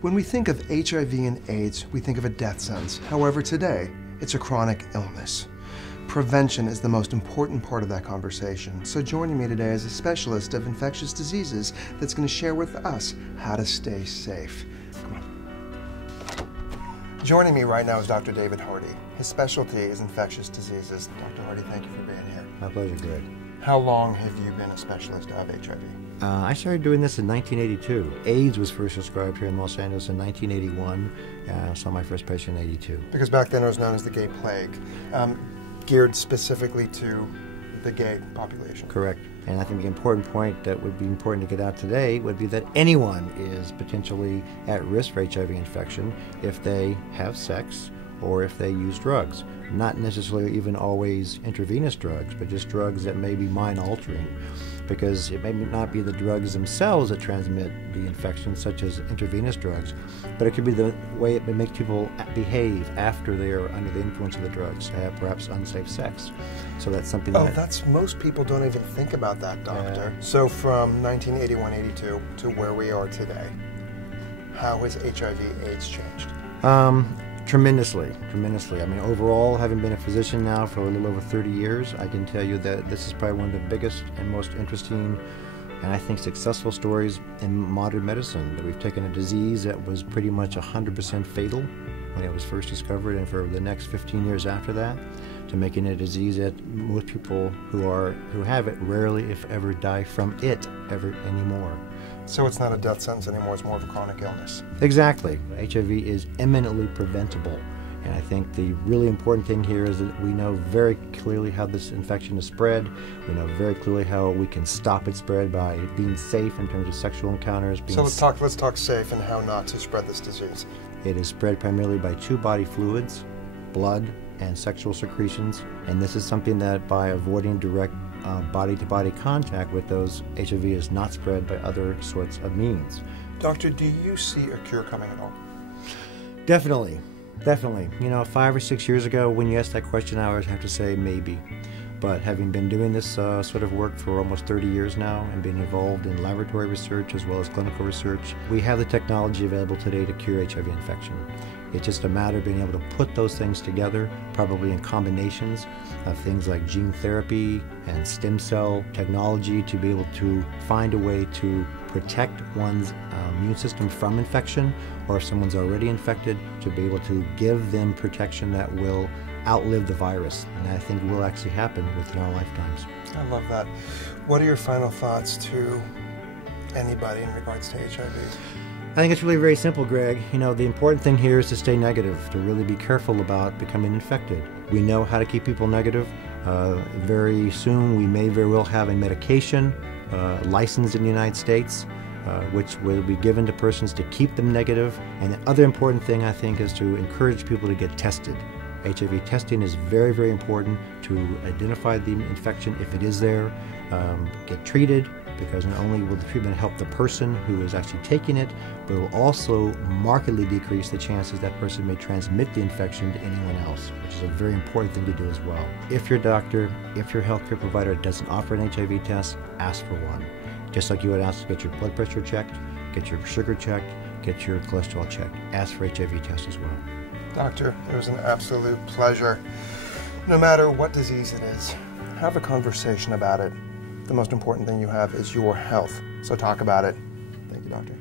When we think of HIV and AIDS, we think of a death sentence. However, today, it's a chronic illness. Prevention is the most important part of that conversation. So joining me today is a specialist of infectious diseases that's going to share with us how to stay safe. Come on. Joining me right now is Dr. David Hardy. His specialty is infectious diseases. Dr. Hardy, thank you for being here. My pleasure, Greg. How long have you been a specialist of HIV? I started doing this in 1982. AIDS was first described here in Los Angeles in 1981. I saw my first patient in 82. Because back then it was known as the gay plague, geared specifically to the gay population. Correct. And I think the important point that would be important to get out today would be that anyone is potentially at risk for HIV infection if they have sex or if they use drugs. Not necessarily even always intravenous drugs, but just drugs that may be mind-altering, because it may not be the drugs themselves that transmit the infection, such as intravenous drugs, but it could be the way it makes people behave after they are under the influence of the drugs, to have perhaps unsafe sex. So that's something most people don't even think about that, doctor. So from 1981-82 to where we are today, how has HIV/AIDS changed? Tremendously. I mean, overall, having been a physician now for a little over 30 years, I can tell you that this is probably one of the biggest and most interesting and I think successful stories in modern medicine, that we've taken a disease that was pretty much 100% fatal when it was first discovered, and for the next 15 years after that, to making it a disease that most people who have it rarely, if ever, die from it ever anymore. So it's not a death sentence anymore, it's more of a chronic illness. Exactly. HIV is eminently preventable. And I think the really important thing here is that we know very clearly how this infection is spread. We know very clearly how we can stop its spread by being safe in terms of sexual encounters. So let's talk safe and how not to spread this disease. It is spread primarily by two body fluids, blood and sexual secretions. And this is something that by avoiding direct body-to-body contact with those, HIV is not spread by other sorts of means. Doctor, do you see a cure coming at all? Definitely. You know, 5 or 6 years ago, when you asked that question, I would have to say maybe. But having been doing this sort of work for almost 30 years now and being involved in laboratory research as well as clinical research, we have the technology available today to cure HIV infection. It's just a matter of being able to put those things together, probably in combinations of things like gene therapy and stem cell technology, to be able to find a way to protect one's immune system from infection, or if someone's already infected, to be able to give them protection that will outlive the virus. And I think will actually happen within our lifetimes. I love that. What are your final thoughts to anybody in regards to HIV? I think it's really very simple, Greg. You know, the important thing here is to stay negative, to really be careful about becoming infected. We know how to keep people negative. Very soon we may very well have a medication licensed in the United States, which will be given to persons to keep them negative. And the other important thing, I think, is to encourage people to get tested. HIV testing is very, very important to identify the infection if it is there, get treated, because not only will the treatment help the person who is actually taking it, but it will also markedly decrease the chances that person may transmit the infection to anyone else, which is a very important thing to do as well. If your doctor, if your healthcare provider doesn't offer an HIV test, ask for one. Just like you would ask to get your blood pressure checked, get your sugar checked, get your cholesterol checked. Ask for HIV test as well. Doctor, it was an absolute pleasure. No matter what disease it is, have a conversation about it. The most important thing you have is your health. So talk about it. Thank you, doctor.